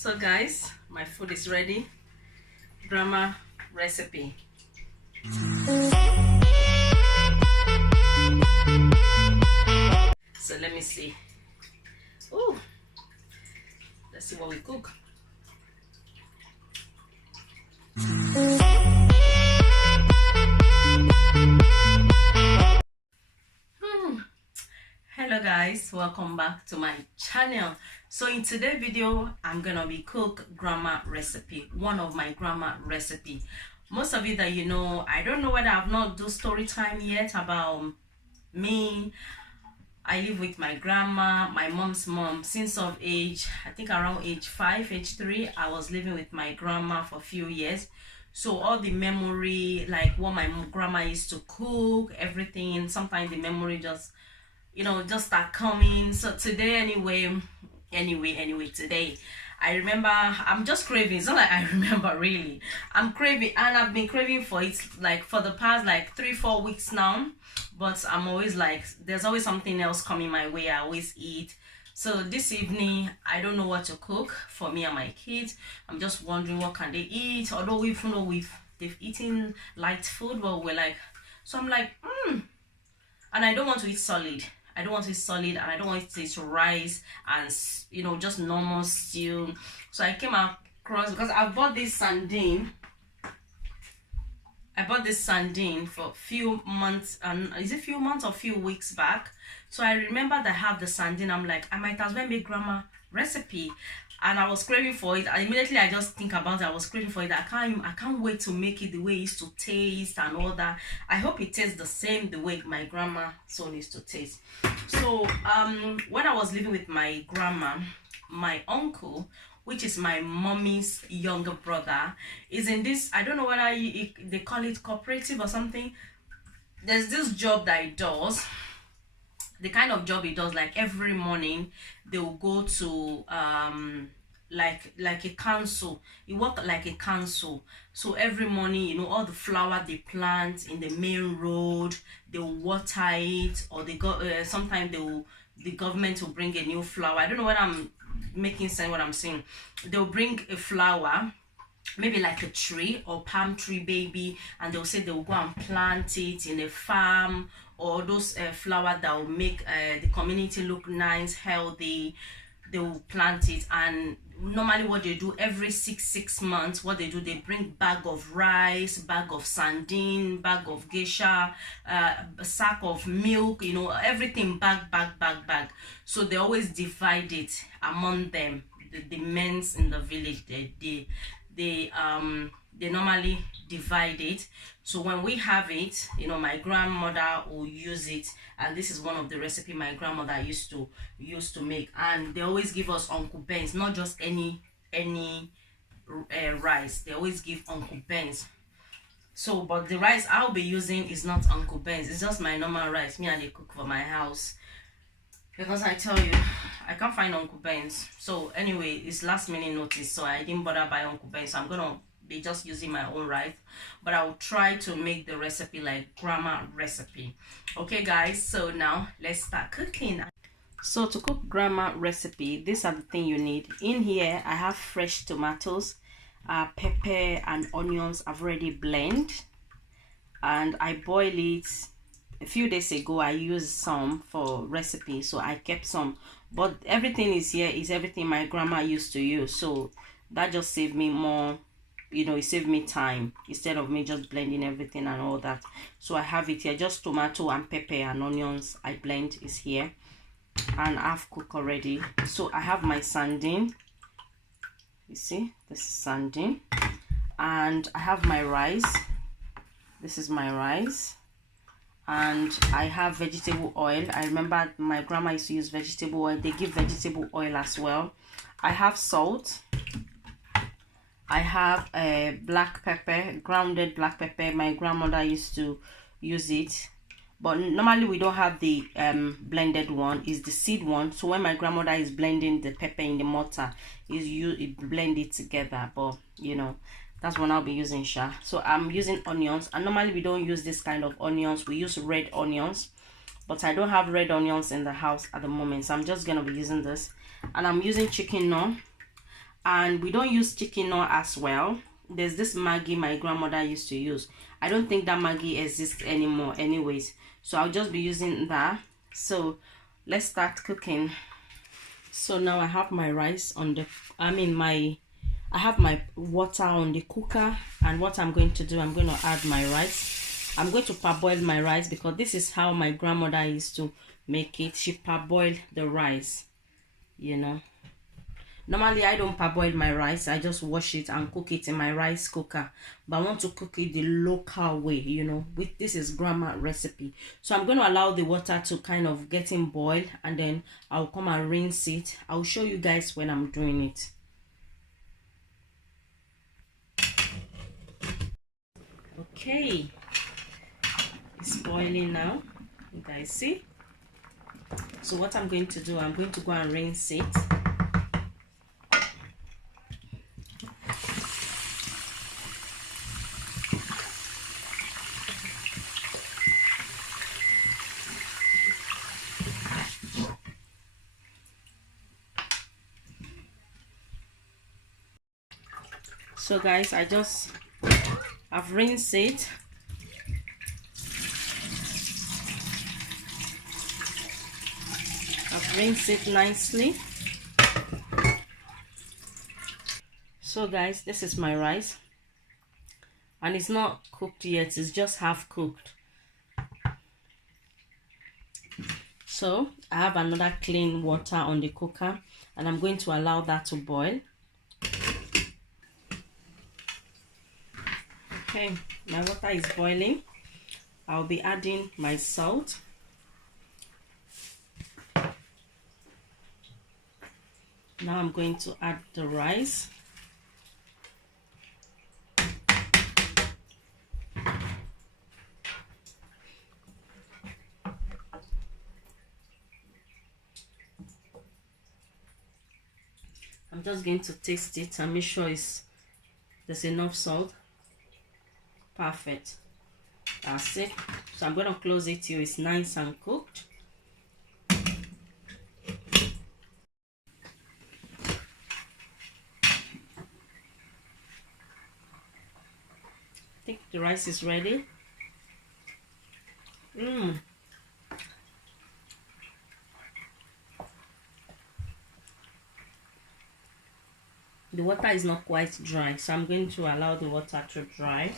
So guys, my food is ready. Grandma recipe. So let me see. Oh, let's see what we cook. Hello guys, welcome back to my channel. So in today's video, I'm gonna be cook grandma recipe, one of my grandma recipe. Most of you that you know, I don't know whether I've not do story time yet about me. I live with my grandma, my mom's mom, since of age, I think around age 5, age 3, I was living with my grandma for a few years. So all the memory, like what my grandma used to cook, everything, sometimes the memory just start coming. So today anyway, today I remember, I'm just craving. It's not like I remember really, I'm craving, and I've been craving for it like for the past like 3-4 weeks now. But I'm always like, there's always something else coming my way. I always eat. So this evening, I don't know what to cook for me and my kids. I'm just wondering what can they eat, although we know they've eaten light food, but we're like, so I'm like, and I don't want to eat solid. I don't want to eat solid, and I don't want to eat rice and just normal stew. So I came across, because I bought this sardine. I bought this sardine for a few months, and is it few months or few weeks back? So I remember that I have the sardine. I'm like, I might as well make grandma recipe, and I was craving for it. And immediately I just think about it. I was craving for it. I can't wait to make it the way it used to taste and all that. I hope it tastes the same the way my grandma son used to taste. So when I was living with my grandma, my uncle, which is my mommy's younger brother, is in this, I don't know whether they call it cooperative or something. There's this job that he does, the kind of job he does, like every morning they will go to like a council. He work like a council. So every morning, all the flower they plant in the main road, they will water it, or they go sometimes the government will bring a new flower. I don't know what I'm making sense what I'm saying. They'll bring a flower, maybe like a tree or palm tree baby, and they'll say they'll go and plant it in a farm, or those flower that will make the community look nice, healthy. They will plant it, and normally what they do every six months, what they do, they bring bag of rice, bag of sardine, bag of geisha, a sack of milk, everything bag. So they always divide it among them, the men in the village. They normally divide it. So when we have it, my grandmother will use it, and this is one of the recipe my grandmother used to make. And they always give us Uncle Ben's, not just any rice. They always give Uncle Ben's. So, but the rice I'll be using is not Uncle Ben's. It's just my normal rice. Me and they cook for my house, because I tell you, I can't find Uncle Ben's. So anyway, it's last minute notice, so I didn't bother buying Uncle Ben's. So I'm gonna be just using my own rice, but I will try to make the recipe like grandma recipe. Okay guys, so now let's start cooking. So to cook grandma recipe, these are the things you need. In here I have fresh tomatoes, pepper and onions. I've already blended, and I boil it a few days ago. I used some for recipe, so I kept some, but everything is here is everything my grandma used to use, so that just saved me more, it saved me time instead of me just blending everything and all that. So I have it here, just tomato and pepper and onions I blend is here, and I've cooked already. So I have my sardine, you see, this is sardine, and I have my rice. This is my rice, and I have vegetable oil. I remember my grandma used to use vegetable oil. They give vegetable oil as well. I have salt. I have a black pepper, grounded black pepper. My grandmother used to use it, but normally we don't have the blended one. It's the seed one. So when my grandmother is blending the pepper in the mortar, it blend it together. But that's what I'll be using, Sha. So I'm using onions, and normally we don't use this kind of onions. We use red onions, but I don't have red onions in the house at the moment, so I'm just gonna be using this. And I'm using chicken now. And we don't use chicken oil as well. There's this Maggi my grandmother used to use. I don't think that Maggi exists anymore anyways, so I'll just be using that. So let's start cooking. So now I have my rice on the I have my water on the cooker, and what I'm going to do, I'm going to add my rice. I'm going to parboil my rice because this is how my grandmother used to make it. She parboiled the rice, you know. Normally I don't parboil my rice, I just wash it and cook it in my rice cooker, but I want to cook it the local way, you know, with this is grandma recipe. So I'm going to allow the water to kind of get in boil, and then I'll come and rinse it. I'll show you guys when I'm doing it. Okay, it's boiling now, you guys see. So what I'm going to do, I'm going to go and rinse it. So guys, I've rinsed it. I've rinsed it nicely. So guys, this is my rice, and it's not cooked yet, it's just half cooked. So I have another clean water on the cooker, and I'm going to allow that to boil. Okay, my water is boiling. I'll be adding my salt. Now I'm going to add the rice. I'm just going to taste it and make sure there's enough salt. Perfect. That's it. So I'm going to close it till it's nice and cooked. I think the rice is ready. The water is not quite dry, so I'm going to allow the water to dry.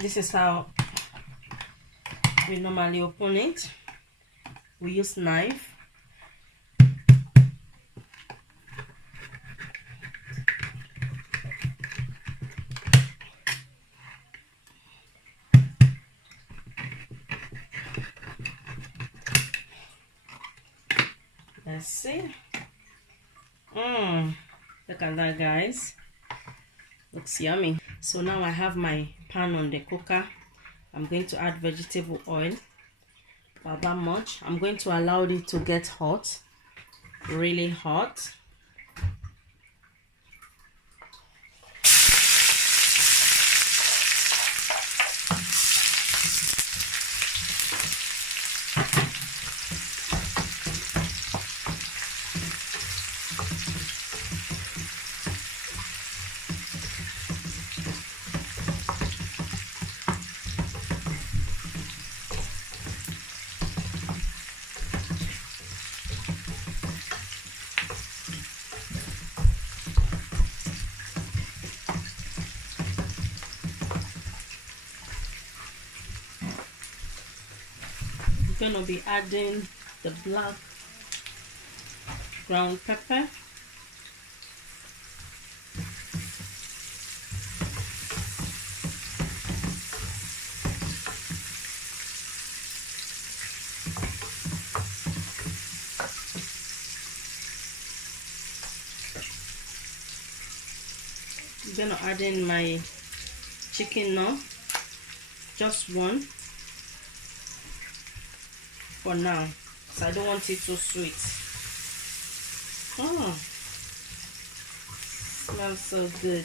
This is how we normally open it. We use knife. Let's see. Look at that, guys. Looks yummy. So now I have my pan on the cooker. I'm going to add vegetable oil, about that much. I'm going to allow it to get hot, really hot. gonna be adding the black ground pepper. I'm gonna add in my chicken now, just one for now, so I don't want it too sweet. Oh, smells so good.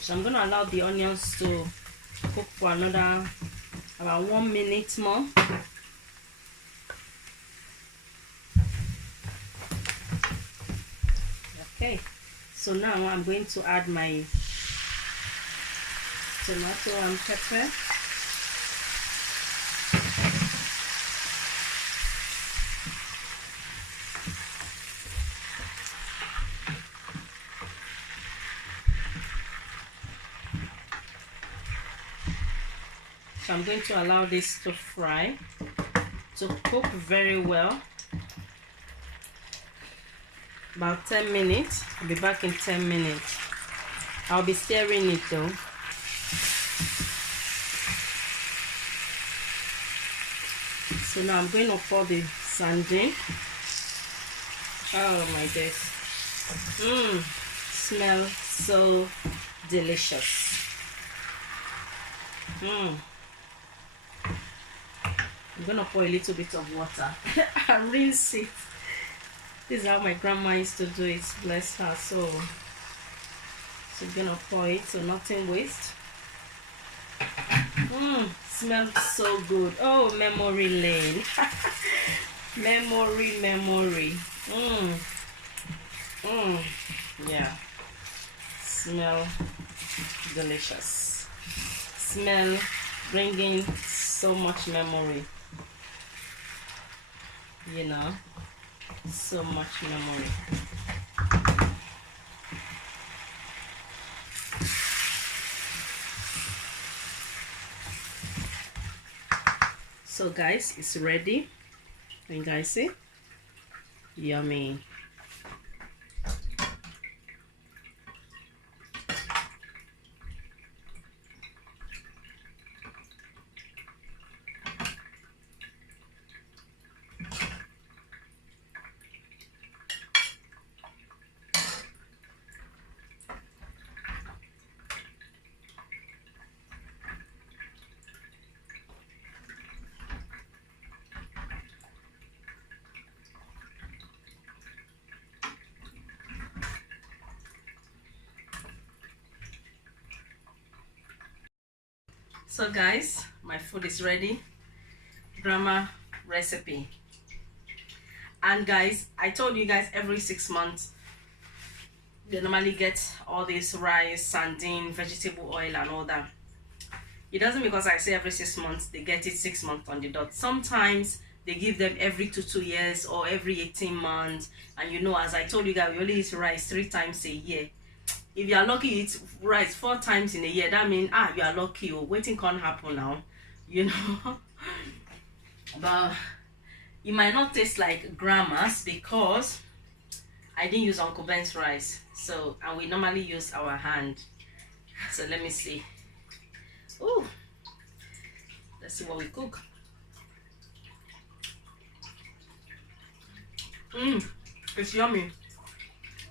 So I'm gonna allow the onions to cook for another about 1 minute more. Okay, so now I'm going to add my tomato and pepper. So I'm going to allow this to fry, to cook very well. About 10 minutes. I'll be back in 10 minutes. I'll be stirring it though. So now I'm going to pour the sardine. Oh my days. Smells so delicious. I'm gonna pour a little bit of water and rinse it. This is how my grandma used to do it, bless her soul. So I'm gonna pour it so nothing waste. Smells so good. Oh, memory lane. memory. Yeah. Smell delicious. Smell bringing so much memory. You know, so much memory. So guys, it's ready. Can you guys see? Yummy. So guys, my food is ready. Grandma recipe. And guys, I told you guys every 6 months they normally get all this rice, sardine, vegetable oil and all that. It doesn't, because I say every 6 months, they get it 6 months on the dot. Sometimes they give them every 2 years or every 18 months. And you know, as I told you guys, we only eat rice 3 times a year. If you are lucky, you eat rice 4 times in a year. That means you are lucky. Waiting can't happen now, you know. But it might not taste like grandma's because I didn't use Uncle Ben's rice. So, and we normally use our hand. So let me see. Oh, let's see what we cook. It's yummy.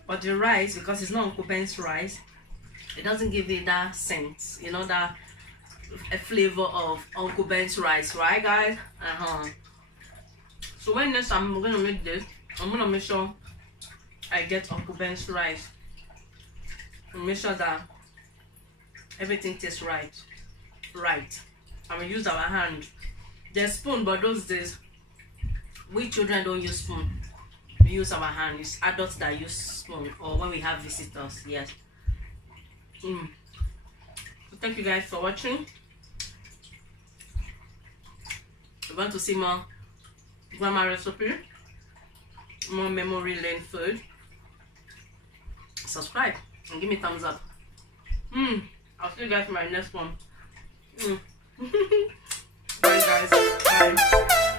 But the rice, because it's not Uncle Ben's rice, it doesn't give it that scent, you know, that a flavor of Uncle Ben's rice, right guys? So when next I'm gonna make this, I'm gonna make sure I get Uncle Ben's rice and make sure that everything tastes right. I'm gonna use our hand. There's spoon, but those days we children don't use spoon. We use our hand. It's adults that use spoon, or when we have visitors. Yes. So thank you guys for watching. If you want to see more grandma recipe, more memory lane food, subscribe and give me thumbs up. I'll see you guys in my next one. Bye guys. Bye.